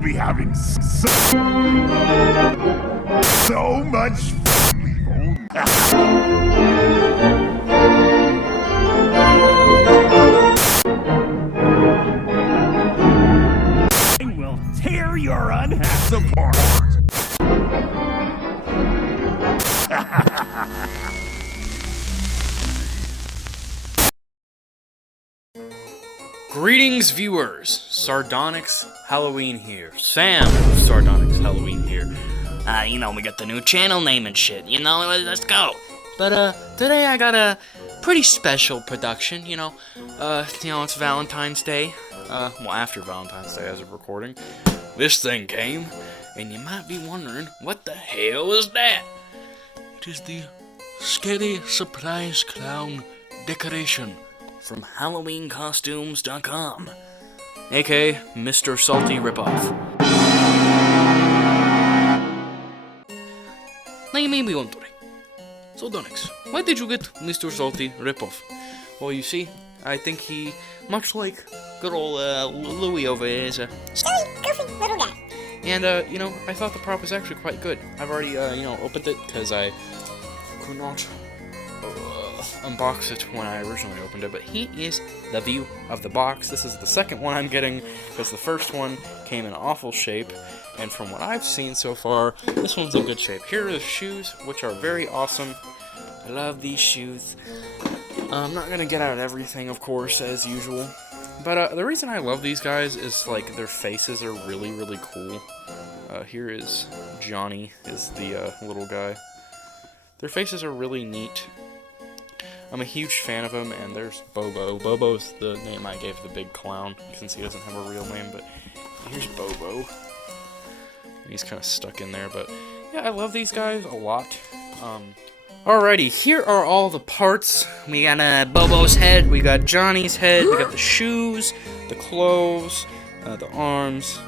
We'll be having so much fun, I will tear your unhaps apart. Greetings, viewers. Sardonyx Halloween here. Sam of Sardonyx Halloween here. You know, we got the new channel name and shit, you know, let's go. But, today I got a pretty special production, you know, it's Valentine's Day. Well, after Valentine's Day as of recording. This thing came, and you might be wondering, what the hell is that? It is the Scary Surprise Clown decoration from HalloweenCostumes.com, aka Mr. Salty Ripoff. Now you may be wondering, so Donix, why did you get Mr. Salty Ripoff? Well, you see, I think he, much like good old Louie over here, is a silly, goofy little guy. And, I thought the prop was actually quite good. I've already, opened it, because I could not unbox it when I originally opened it, but here is the view of the box. This is the second one I'm getting, because the first one came in awful shape, and from what I've seen so far, this one's in good shape. Here are the shoes, which are very awesome. I love these shoes. I'm not gonna get out everything, of course, as usual, but the reason I love these guys is, like, their faces are really, really cool. Here is Johnny, is the little guy. Their faces are really neat. I'm a huge fan of him, and there's Bobo. Bobo's the name I gave the big clown, since he doesn't have a real name, but here's Bobo. And he's kind of stuck in there, but yeah, I love these guys a lot. Alrighty, here are all the parts. We got Bobo's head, we got Johnny's head, we got the shoes, the clothes, the arms,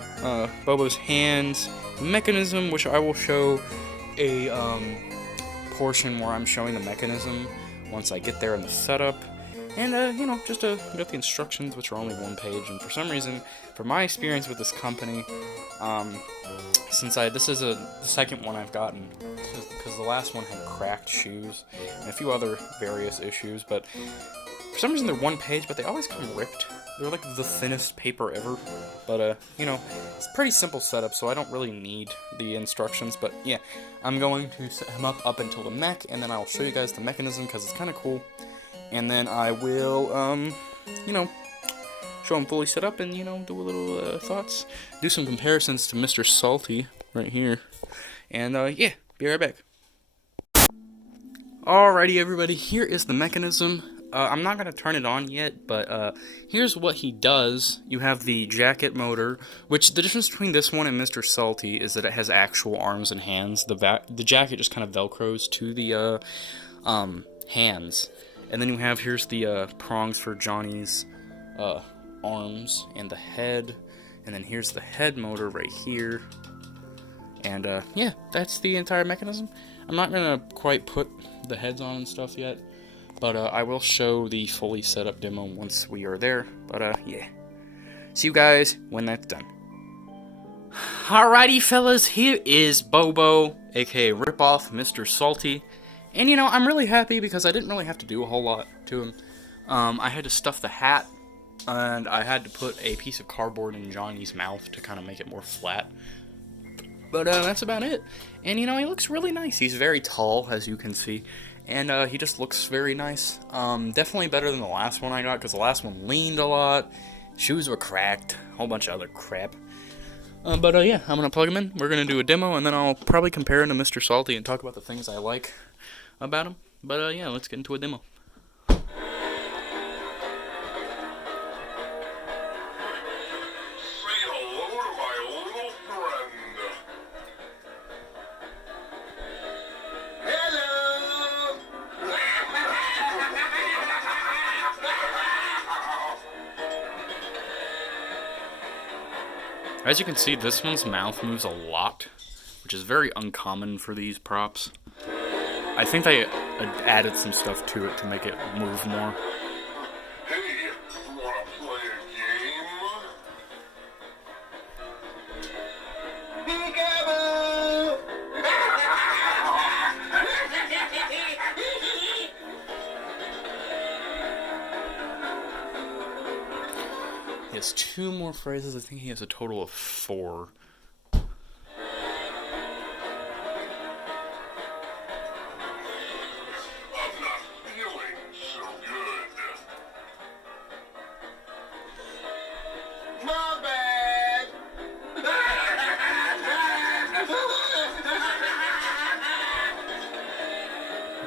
Bobo's hands, the mechanism, which I will show a portion where I'm showing the mechanism once I get there in the setup, and we got the instructions, which are only one page, and for some reason, for my experience with this company, since this is the second one I've gotten, because the last one had cracked shoes, and a few other various issues, but for some reason they're one page, but they always come ripped. They're like the thinnest paper ever, but it's a pretty simple setup, so I don't really need the instructions, but yeah, I'm going to set him up until the mech, and then I'll show you guys the mechanism, because it's kind of cool, and then I will, show him fully set up, and, do a little, thoughts, do some comparisons to Mr. Salty, right here, and, yeah, be right back. Alrighty, everybody, here is the mechanism. I'm not going to turn it on yet, but here's what he does. You have the jacket motor, which the difference between this one and Mr. Salty is that it has actual arms and hands. The jacket just kind of velcros to the hands. And then you have, here's the prongs for Johnny's arms and the head. And then here's the head motor right here. And yeah, that's the entire mechanism. I'm not going to quite put the heads on and stuff yet. But I will show the fully set up demo once we are there. But yeah. See you guys when that's done. Alrighty, fellas, here is Bobo, aka Ripoff Mr. Salty. And I'm really happy because I didn't really have to do a whole lot to him. I had to stuff the hat, and I had to put a piece of cardboard in Johnny's mouth to kind of make it more flat. But that's about it. And he looks really nice. He's very tall, as you can see. And he just looks very nice. Definitely better than the last one I got, because the last one leaned a lot. Shoes were cracked. A whole bunch of other crap. But yeah, I'm going to plug him in. We're going to do a demo, and then I'll probably compare him to Mr. Salty and talk about the things I like about him. But yeah, let's get into a demo. As you can see, this one's mouth moves a lot, which is very uncommon for these props. I think they added some stuff to it to make it move more. Hey, wanna play a game? He has 2 more phrases. I think he has a total of 4.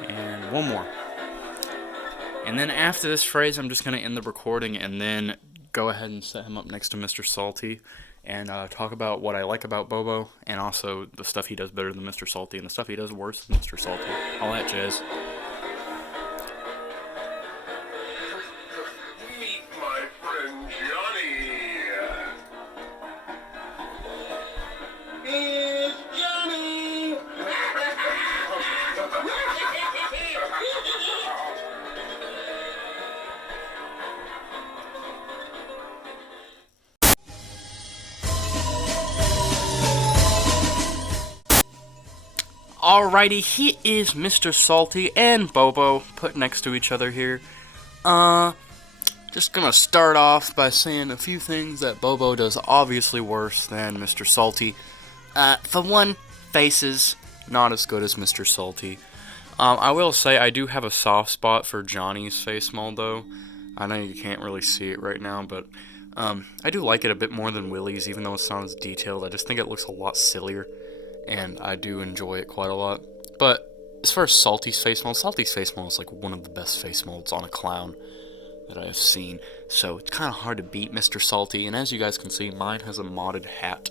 And 1 more. And then after this phrase, I'm just going to end the recording and then go ahead and set him up next to Mr. Salty and talk about what I like about Bobo and also the stuff he does better than Mr. Salty and the stuff he does worse than Mr. Salty. All that jazz. Meet my friend Johnny. Here's Johnny. Alrighty, he is Mr. Salty and Bobo put next to each other here. Just gonna start off by saying a few things that Bobo does obviously worse than Mr. Salty. For one, faces, not as good as Mr. Salty. I will say I do have a soft spot for Johnny's face mold though. I know you can't really see it right now, but I do like it a bit more than Willie's, even though it's not as detailed. I just think it looks a lot sillier, and I do enjoy it quite a lot. But as far as Salty's face mold is like one of the best face molds on a clown that I have seen. So it's kind of hard to beat Mr. Salty, and as you guys can see, mine has a modded hat.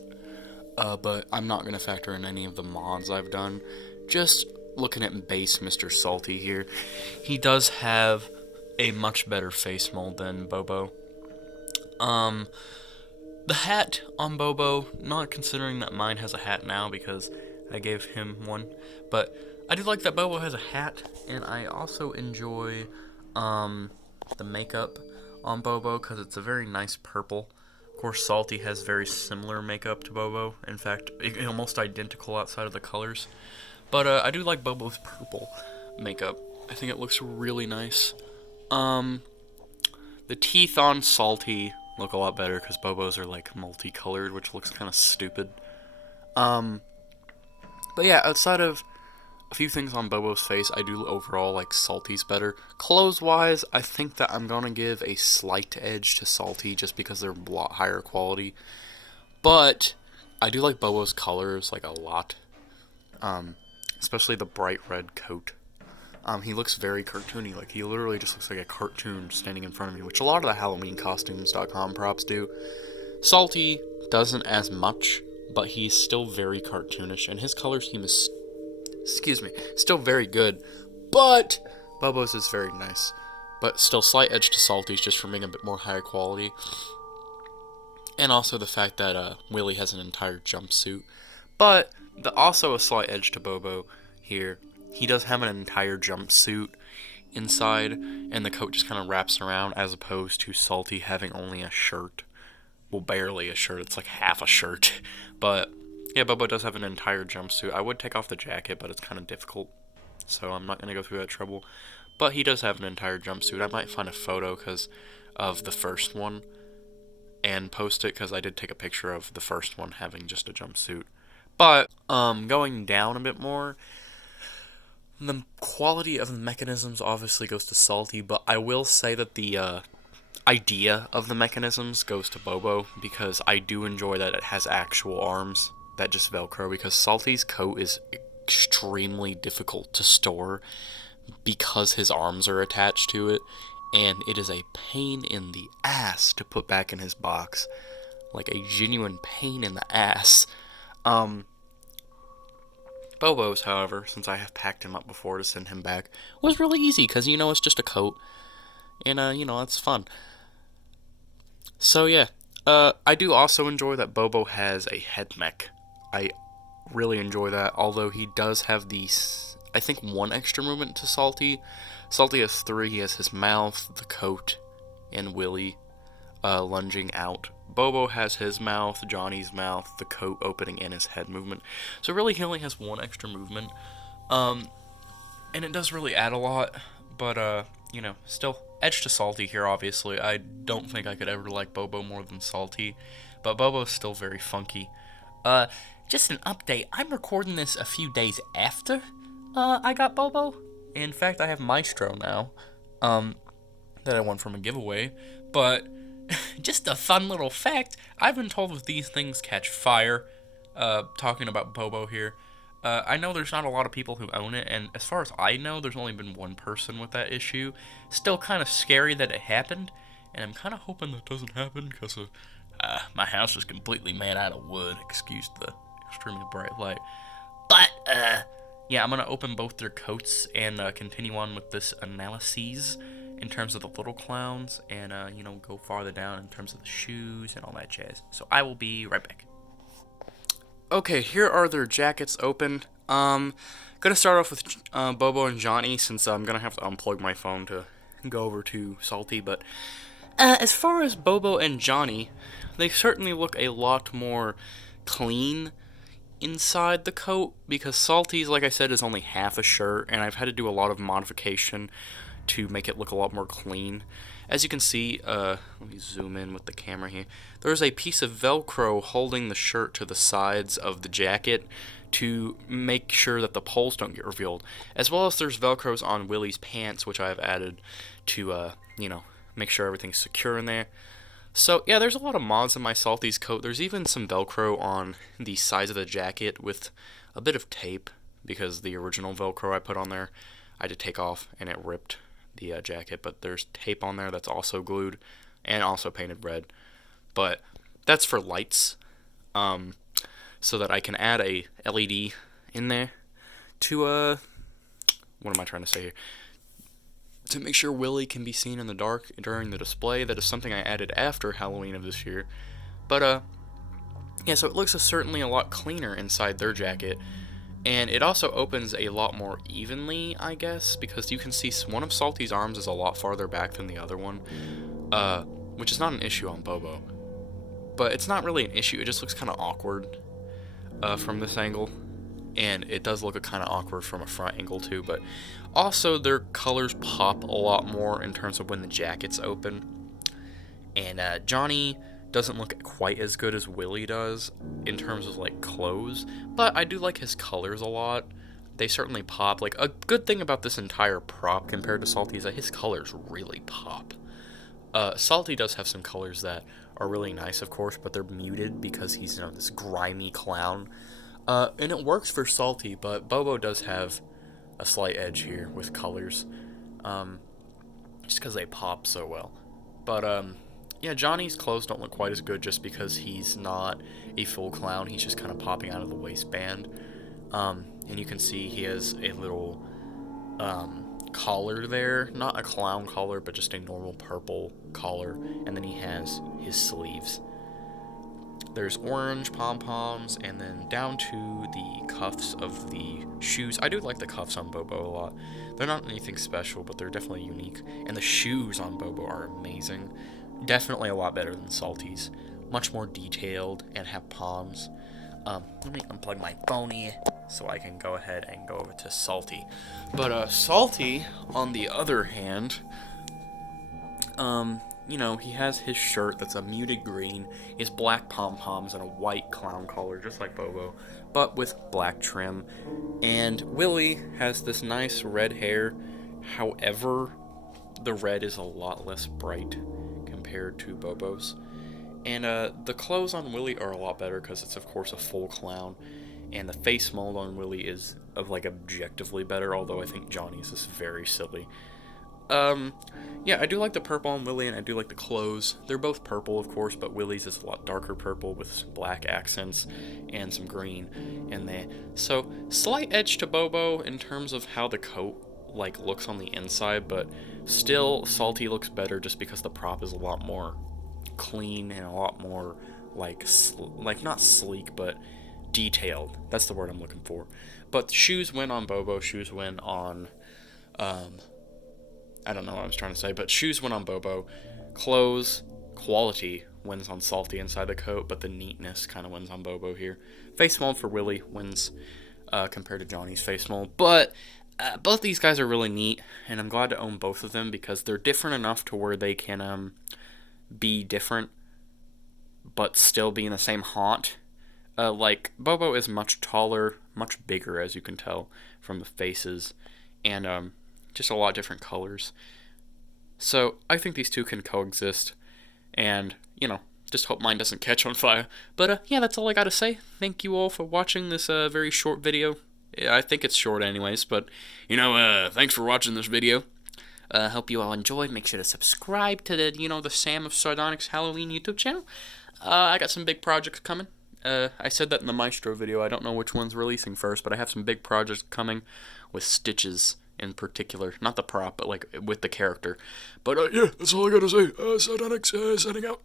But I'm not going to factor in any of the mods I've done. Just looking at base Mr. Salty here, he does have a much better face mold than Bobo. The hat on Bobo, not considering that mine has a hat now because I gave him one, but I do like that Bobo has a hat, and I also enjoy the makeup on Bobo because it's a very nice purple. Of course, Salty has very similar makeup to Bobo, in fact, almost identical outside of the colors, but I do like Bobo's purple makeup. I think it looks really nice. The teeth on Salty look a lot better because Bobo's are like multicolored, which looks kind of stupid. But yeah, outside of a few things on Bobo's face, I do overall like Salty's better. Clothes-wise, I think that I'm gonna give a slight edge to Salty just because they're a lot higher quality. But I do like Bobo's colors like a lot, especially the bright red coat. He looks very cartoony, like he literally just looks like a cartoon standing in front of me, which a lot of the HalloweenCostumes.com props do. Salty doesn't as much, but he's still very cartoonish, and his color scheme is, still very good, but Bobo's is very nice. But still, slight edge to Salty's just for being a bit more higher quality. And also the fact that Willie has an entire jumpsuit. But also a slight edge to Bobo here. He does have an entire jumpsuit inside, and the coat just kind of wraps around, as opposed to Salty having only a shirt. Well, barely a shirt. It's like half a shirt. But yeah, Bobo does have an entire jumpsuit. I would take off the jacket, but it's kind of difficult, so I'm not going to go through that trouble. But he does have an entire jumpsuit. I might find a photo because of the first one and post it, because I did take a picture of the first one having just a jumpsuit. But going down a bit more, the quality of the mechanisms obviously goes to Salty, but I will say that the idea of the mechanisms goes to Bobo, because I do enjoy that it has actual arms that just Velcro, because Salty's coat is extremely difficult to store because his arms are attached to it, and it is a pain in the ass to put back in his box. Like a genuine pain in the ass. Bobo's, however, since I have packed him up before to send him back, was really easy, because, it's just a coat, and, it's fun. So, yeah, I do also enjoy that Bobo has a head mech. I really enjoy that, although he does have these, I think, one extra movement to Salty. Salty has 3, he has his mouth, the coat, and Willie lunging out. Bobo has his mouth, Johnny's mouth, the coat opening, and his head movement. So really, he only has 1 extra movement. And it does really add a lot, but, still, edge to Salty here, obviously. I don't think I could ever like Bobo more than Salty, but Bobo's still very funky. Just an update. I'm recording this a few days after I got Bobo. In fact, I have Maestro now, that I won from a giveaway. But just a fun little fact, I've been told that these things catch fire. Talking about Bobo here. I know there's not a lot of people who own it, and as far as I know, there's only been one person with that issue. Still kind of scary that it happened, and I'm kind of hoping that doesn't happen, because my house is completely made out of wood. Excuse the extremely bright light. But, yeah, I'm going to open both their coats and continue on with this analyses in terms of the little clowns, and, go farther down in terms of the shoes and all that jazz. So I will be right back. Okay, here are their jackets open. Gonna start off with Bobo and Johnny, since I'm gonna have to unplug my phone to go over to Salty. But as far as Bobo and Johnny, they certainly look a lot more clean inside the coat, because Salty's, like I said, is only half a shirt, and I've had to do a lot of modification to make it look a lot more clean. As you can see, let me zoom in with the camera here. There's a piece of Velcro holding the shirt to the sides of the jacket to make sure that the poles don't get revealed. As well as there's Velcros on Willie's pants, which I've added to, make sure everything's secure in there. So, yeah, there's a lot of mods in my Salty's coat. There's even some Velcro on the sides of the jacket with a bit of tape, because the original Velcro I put on there, I had to take off and it ripped the jacket, but there's tape on there that's also glued and also painted red. But that's for lights, so that I can add a LED in there to what am I trying to say here? To make sure Willie can be seen in the dark during the display. That is something I added after Halloween of this year. But yeah, so it looks certainly a lot cleaner inside their jacket. And it also opens a lot more evenly, I guess, because you can see one of Salty's arms is a lot farther back than the other one, which is not an issue on Bobo. But it's not really an issue, it just looks kind of awkward from this angle. And it does look kind of awkward from a front angle too, but also their colors pop a lot more in terms of when the jacket's open. And Johnny doesn't look quite as good as Willie does in terms of like clothes, but I do like his colors a lot. They certainly pop. Like, a good thing about this entire prop compared to Salty is that his colors really pop. Salty does have some colors that are really nice, of course, but they're muted because he's, this grimy clown. And it works for Salty, but Bobo does have a slight edge here with colors, just because they pop so well. But, yeah, Johnny's clothes don't look quite as good just because he's not a full clown. He's just kind of popping out of the waistband. And you can see he has a little collar there. Not a clown collar, but just a normal purple collar. And then he has his sleeves. There's orange pom-poms, and then down to the cuffs of the shoes. I do like the cuffs on Bobo a lot. They're not anything special, but they're definitely unique. And the shoes on Bobo are amazing. Definitely a lot better than Salty's. Much more detailed and have palms. Let me unplug my phone here so I can go ahead and go over to Salty. But Salty, on the other hand, he has his shirt that's a muted green, his black pom-poms, and a white clown collar, just like Bobo, but with black trim. And Willie has this nice red hair. However, the red is a lot less bright compared to Bobo's. And the clothes on Willie are a lot better because it's, of course, a full clown. And the face mold on Willie is objectively better, although I think Johnny's is very silly. Yeah, I do like the purple on Willie, and I do like the clothes. They're both purple, of course, but Willie's is a lot darker purple with some black accents and some green in there. So, slight edge to Bobo in terms of how the coat, looks on the inside, but still, Salty looks better just because the prop is a lot more clean and a lot more, not sleek, but detailed. That's the word I'm looking for. But shoes win on Bobo, shoes win on, I don't know what I was trying to say, but shoes win on Bobo. Clothes, quality wins on Salty inside the coat, but the neatness kind of wins on Bobo here. Face mold for Willie wins compared to Johnny's face mold. But both these guys are really neat, and I'm glad to own both of them because they're different enough to where they can be different, but still be in the same haunt. Like, Bobo is much taller, much bigger, as you can tell from the faces, and just a lot of different colors. So, I think these two can coexist, and, just hope mine doesn't catch on fire. But, yeah, that's all I gotta say. Thank you all for watching this very short video. I think it's short anyways, but, thanks for watching this video. Hope you all enjoyed. Make sure to subscribe to the Sam of Sardonyx Halloween YouTube channel. I got some big projects coming. I said that in the Maestro video. I don't know which one's releasing first, but I have some big projects coming with Stitches in particular. Not the prop, but like with the character. But yeah, that's all I gotta say. Sardonyx signing out.